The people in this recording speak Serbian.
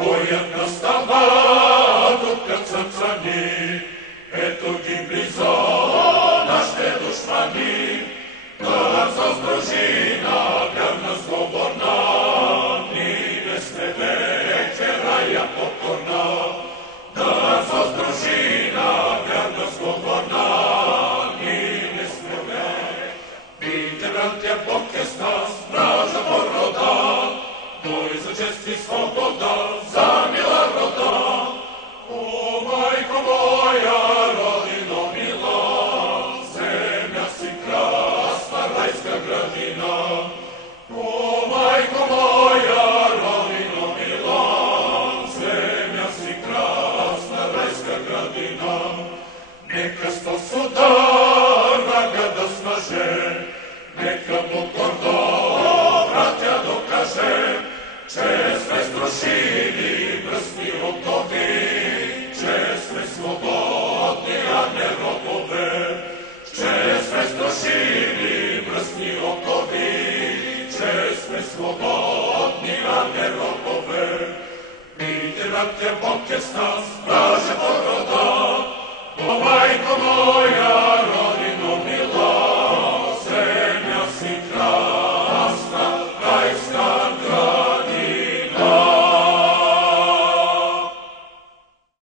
Којат настава тук kad срцани, ето ги близо нашите душмани, да нас заздруži na вярна slobodna, ni ne sme večeraja pokorna, da nas zazdruži na vjarna slobodna, ni ne sme večeraja. Vidite, bratja, Bog je s nas, vraža poroda, boj za čest i sloboda, za mila roda. O majko moja, rodino mila, zemlja si krasna, rajska gradina. O majko moja, rodino mila, zemlja si krasna, rajska gradina. Neka sto sudar nagada snaže, neka mu gordo bratja dokaže, česne strošini, brsni otovi, česne slobodni, a ne robove. Česne strošini, brsni otovi, česne slobodni, a ne robove. Vidite, bratje, Bog je s nas, vraže poroda, o majko moja,